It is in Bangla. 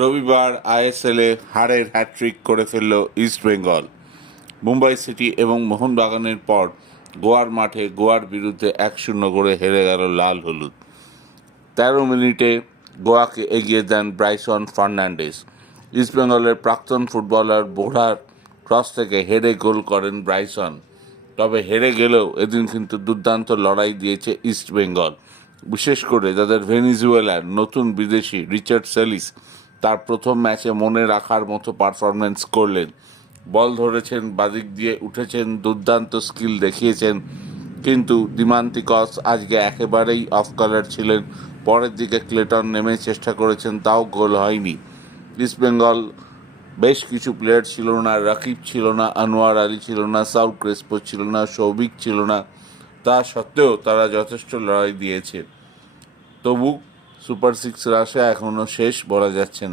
রবিবার আইএসএলে হারের হ্যাট্রিক করে ফেলল ইস্টবেঙ্গল মুম্বাই সিটি এবং মোহনবাগানের পর গোয়ার মাঠে গোয়ার বিরুদ্ধে এক শূন্য করে হেরে গেল লাল হলুদ। তেরো মিনিটে গোয়াকে এগিয়ে দেন ব্রাইসন ফার্নান্ডেস ইস্টবেঙ্গলের প্রাক্তন ফুটবলার বোড়ার ক্রস থেকে হেরে গোল করেন ব্রাইসন। তবে হেরে গেলেও এদিন কিন্তু দুর্দান্ত লড়াই দিয়েছে ইস্টবেঙ্গল বিশেষ করে যাদের ভেনিজুয়েলার নতুন বিদেশি রিচার্ড সেলিস তার প্রথম ম্যাচে মনে রাখার মতো পারফরমেন্স করলেন। বল ধরেছেন বাদিক দিয়ে উঠেছেন, দুর্দান্ত স্কিল দেখিয়েছেন। কিন্তু দিমান্তিকস আজকে একেবারেই অফ কালার ছিলেন। পরের দিকে ক্লেটন নেমে চেষ্টা করেছেন, তাও গোল হয়নি। ইস্ট বেঙ্গল বেশ কিছু প্লেয়ার ছিল না, রাকিব ছিল না, আনোয়ার আলী ছিল না, সাউথ ক্রেসপো ছিল না, সৌভিক ছিল না। তা সত্ত্বেও তারা যথেষ্ট লড়াই দিয়েছে। তবু সুপার সিক্সের আশা এখনও শেষ বলা যাচ্ছে না।